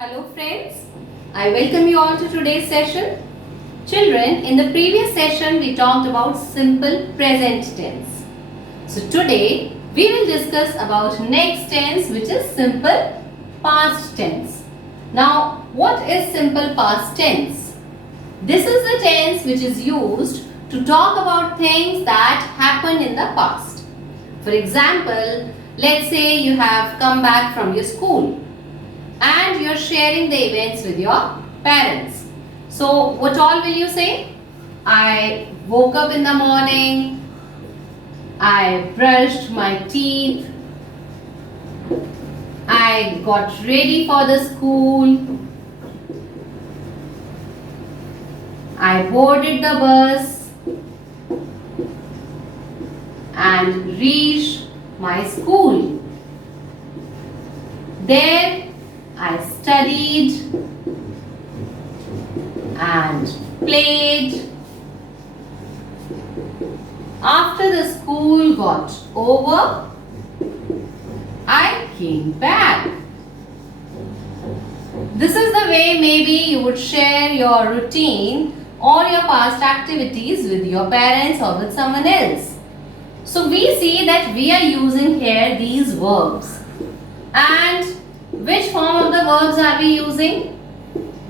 Hello friends, I welcome you all to today's session. Children, in the previous session we talked about simple present tense. So today we will discuss about next tense, which is simple past tense. Now what is simple past tense? This is the tense which is used to talk about things that happened in the past. For example, let's say you have come back from your school and you're sharing the events with your parents. So what all will you say? I woke up in the morning, I brushed my teeth, I got ready for the school, I boarded the bus and reached my school. There I studied and played. After the school got over, I came back. This is the way maybe you would share your routine or your past activities with your parents or with someone else. So we see that we are using here these verbs. And which form of the verbs are we using?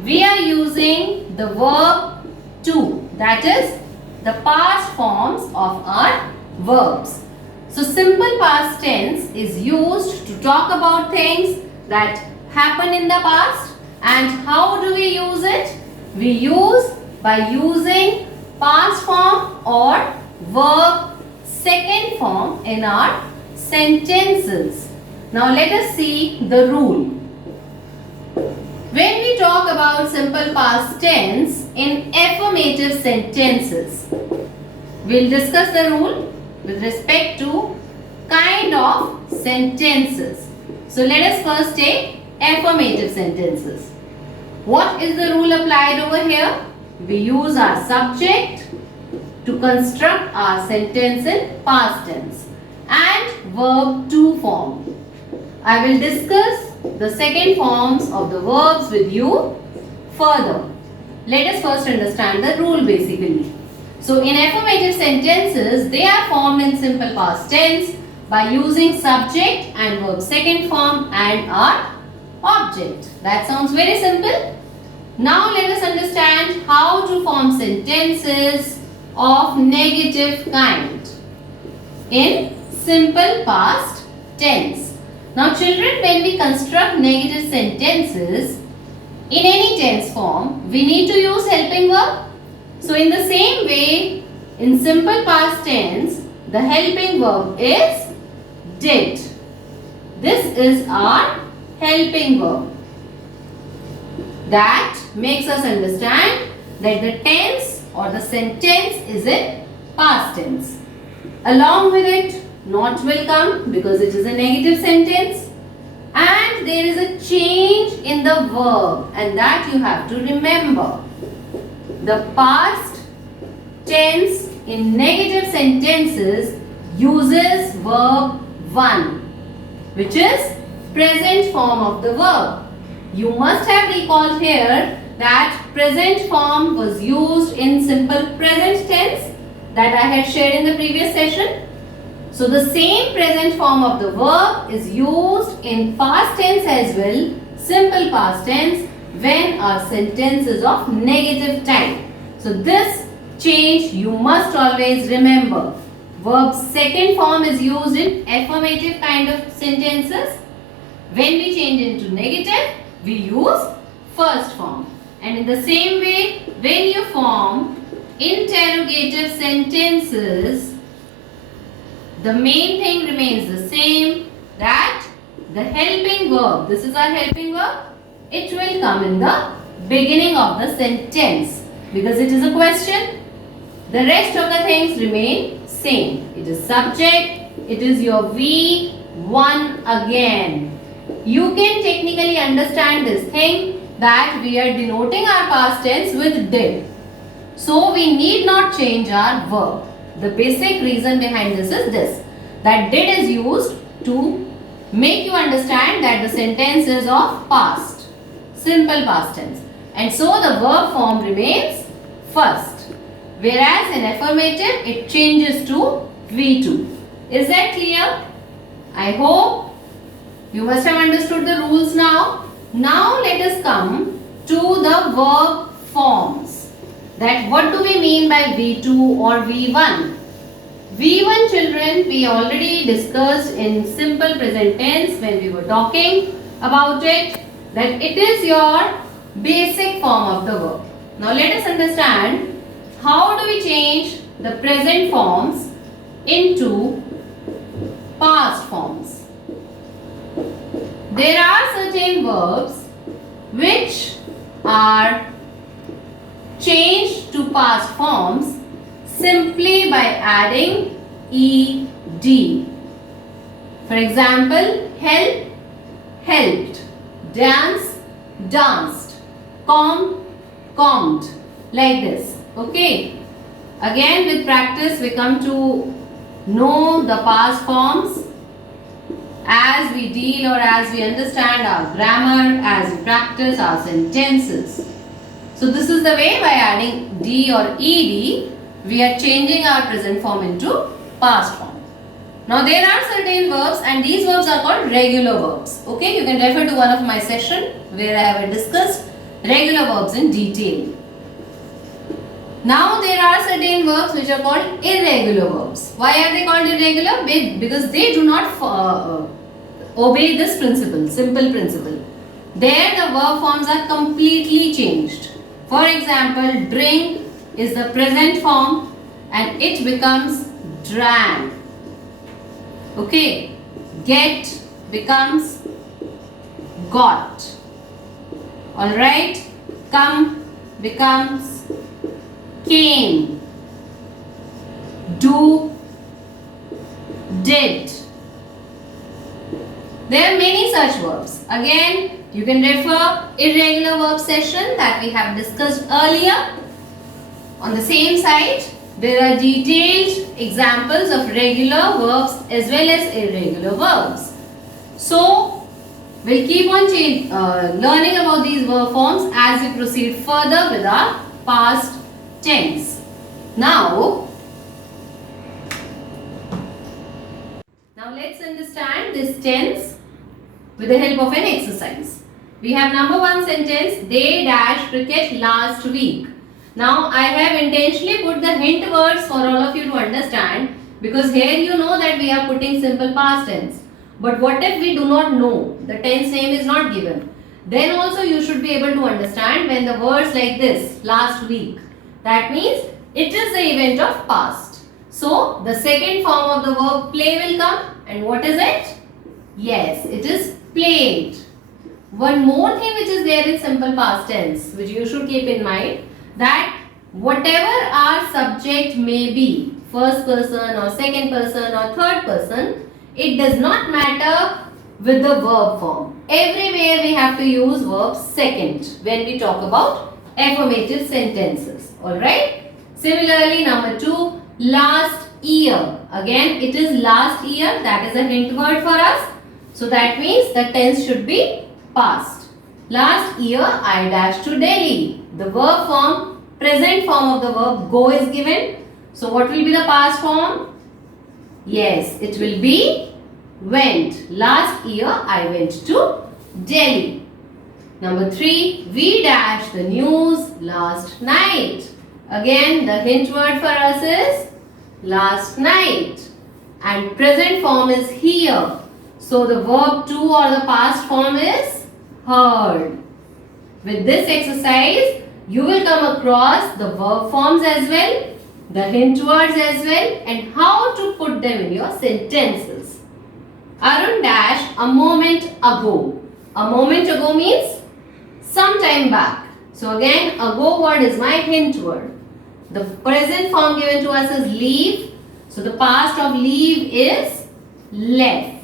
We are using the verb to, that is the past forms of our verbs. So simple past tense is used to talk about things that happened in the past. And how do we use it? We use by using past form or verb second form in our sentences. Now let us see the rule. When we talk about simple past tense in affirmative sentences, we'll discuss the rule with respect to kind of sentences. So let us first take affirmative sentences. What is the rule applied over here? We use our subject to construct our sentence in past tense and verb to form. I will discuss the second forms of the verbs with you further. Let us first understand the rule basically. So in affirmative sentences, they are formed in simple past tense by using subject and verb second form and our object. That sounds very simple. Now let us understand how to form sentences of negative kind in simple past tense. Now children, when we construct negative sentences in any tense form, we need to use helping verb. So in the same way, in simple past tense, the helping verb is did. This is our helping verb. That makes us understand that the tense or the sentence is in past tense. Along with it, not will come because it is a negative sentence, and there is a change in the verb, and that you have to remember. The past tense in negative sentences uses verb 1, which is present form of the verb. You must have recalled here that present form was used in simple present tense that I had shared in the previous session. So the same present form of the verb is used in past tense as well, simple past tense, when our sentence is of negative type. So this change you must always remember. Verb second form is used in affirmative kind of sentences. When we change into negative, we use first form. And in the same way, when you form interrogative sentences, the main thing remains the same, that the helping verb, this is our helping verb, it will come in the beginning of the sentence because it is a question. The rest of the things remain same. It is subject, it is your V1 again. You can technically understand this thing that we are denoting our past tense with did. So we need not change our verb. The basic reason behind this is this, that did is used to make you understand that the sentence is of past. simple past tense. And so the verb form remains first. Whereas in affirmative, it changes to V2. Is that clear? I hope you must have understood the rules now. Now let us come to the verb forms. That what do we mean by V2 or V1? V1 children, we already discussed in simple present tense when we were talking about it, that it is your basic form of the verb. Now let us understand how do we change the present forms into past forms. There are certain verbs which are changed to past forms simply by adding ed. For example, help, helped, dance, danced, calm, calmed, like this. Okay. Again, with practice we come to know the past forms as we deal or as we understand our grammar, as we practice our sentences. So this is the way, by adding d or ed, we are changing our present form into past form. Now there are certain verbs and these verbs are called regular verbs. Okay, you can refer to one of my session where I have discussed regular verbs in detail. Now there are certain verbs which are called irregular verbs. Why are they called irregular? Because they do not obey this principle, simple principle. There the verb forms are completely changed. For example, drink is the present form and it becomes drank. Okay, get becomes got. Alright, come becomes came. Do, did. There are many such verbs. Again, you can refer irregular verb session that we have discussed earlier. On the same site, there are detailed examples of regular verbs as well as irregular verbs. So, we'll keep on learning about these verb forms as we proceed further with our past tense. Now let's understand this tense with the help of an exercise. We have number one sentence, they dash cricket last week. Now I have intentionally put the hint words for all of you to understand, because here you know that we are putting simple past tense. But what if we do not know, the tense name is not given? Then also you should be able to understand when the words like this, last week, that means it is the event of past. So the second form of the verb play will come, and what is it? Yes, it is played. One more thing which is there in simple past tense, which you should keep in mind, that whatever our subject may be, first person or second person or third person, it does not matter with the verb form. Everywhere we have to use verb second when we talk about affirmative sentences. Alright? Similarly, number two, last year. Again, it is last year. That is a hint word for us. So that means the tense should be past. Last year I dashed to Delhi. The verb form, present form of the verb go is given. So what will be the past form? Yes, it will be went. Last year I went to Delhi. Number three, we dashed the news last night. Again, the hint word for us is last night. And present form is here. So the verb to or the past form is heard. With this exercise, you will come across the verb forms as well, the hint words as well, and how to put them in your sentences. Arun dash a moment ago. A moment ago means some time back. So again, ago word is my hint word. The present form given to us is leave. So the past of leave is left.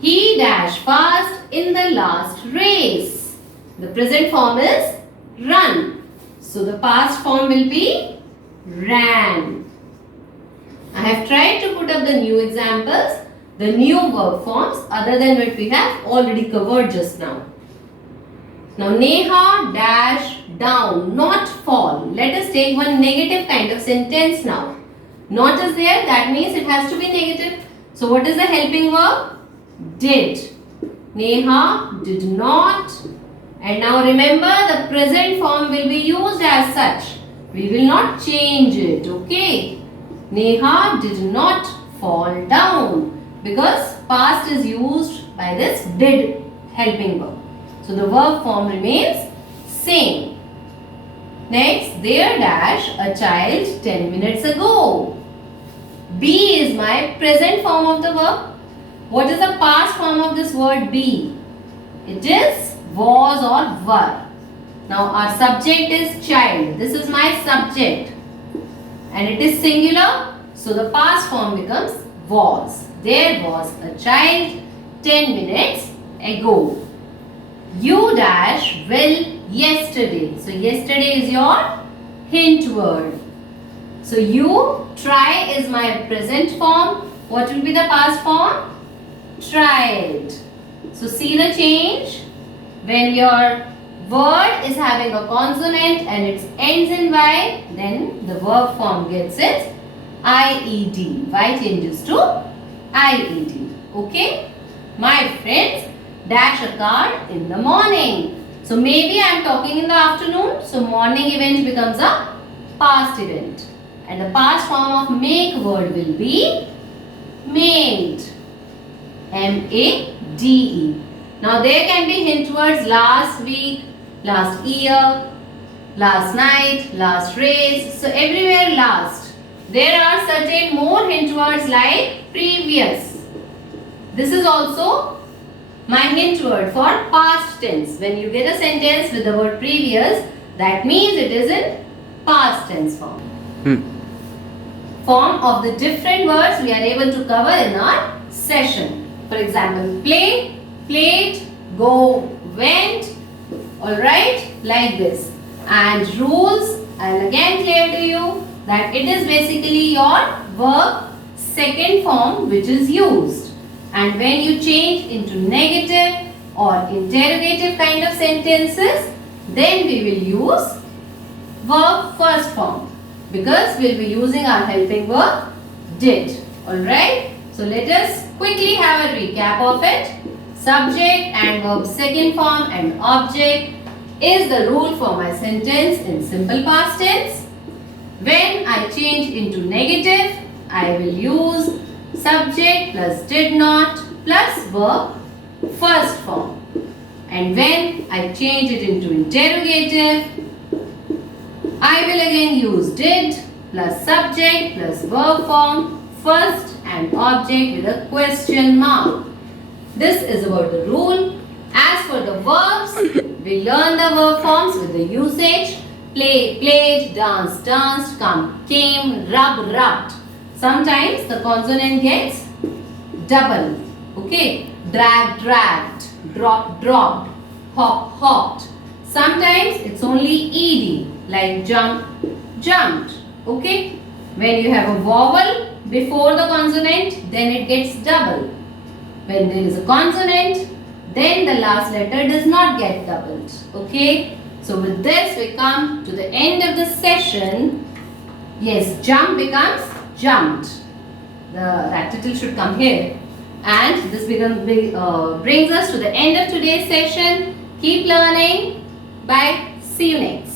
He dashed fast in the last race. The present form is run. So the past form will be ran. I have tried to put up the new examples, the new verb forms other than what we have already covered just now. Now Neha dash down, not fall. Let us take one negative kind of sentence now. Not is there, that means it has to be negative. So what is the helping verb? Did. Neha did not. And now remember, the present form will be used as such. We will not change it, okay? Neha did not fall down because past is used by this did helping verb. So the verb form remains same. Next, there dash a child 10 minutes ago. Be is my present form of the verb. What is the past form of this word be? It is was or were. Now our subject is child. This is my subject. And it is singular. So the past form becomes was. There was a child 10 minutes ago. You dash well yesterday. So yesterday is your hint word. So you try is my present form. What will be the past form? Tried. So see the change? When your word is having a consonant and it ends in Y, then the verb form gets its IED. Y changes to IED. Okay? My friends dash a card in the morning. So maybe I am talking in the afternoon. So morning event becomes a past event. And the past form of make word will be made. M-A-D-E. Now there can be hint words last week, last year, last night, last race. So everywhere last. There are certain more hint words like previous. This is also my hint word for past tense. When you get a sentence with the word previous, that means it is in past tense form. Form of the different words we are able to cover in our session. For example, play, played, go, went. Alright, like this. And rules, I'll again clear to you that it is basically your verb second form which is used. And when you change into negative or interrogative kind of sentences, then we will use verb first form because we'll be using our helping verb did. Alright, so let us quickly have a recap of it. Subject and verb second form and object is the rule for my sentence in simple past tense. When I change into negative, I will use subject plus did not plus verb first form. And when I change it into interrogative, I will again use did plus subject plus verb form first and object with a question mark. This is about the rule. As for the verbs, we learn the verb forms with the usage. Play, played, dance, danced, come, came, rub, rubbed. Sometimes the consonant gets double. Okay. Drag, dragged, drop, dropped, hop, hopped. Sometimes it's only ed like jump, jumped. Okay. When you have a vowel before the consonant, then it gets double. When there is a consonant, then the last letter does not get doubled. Okay. So with this we come to the end of the session. Yes, jump becomes jumped. That title should come here. And this brings us to the end of today's session. Keep learning. Bye. See you next.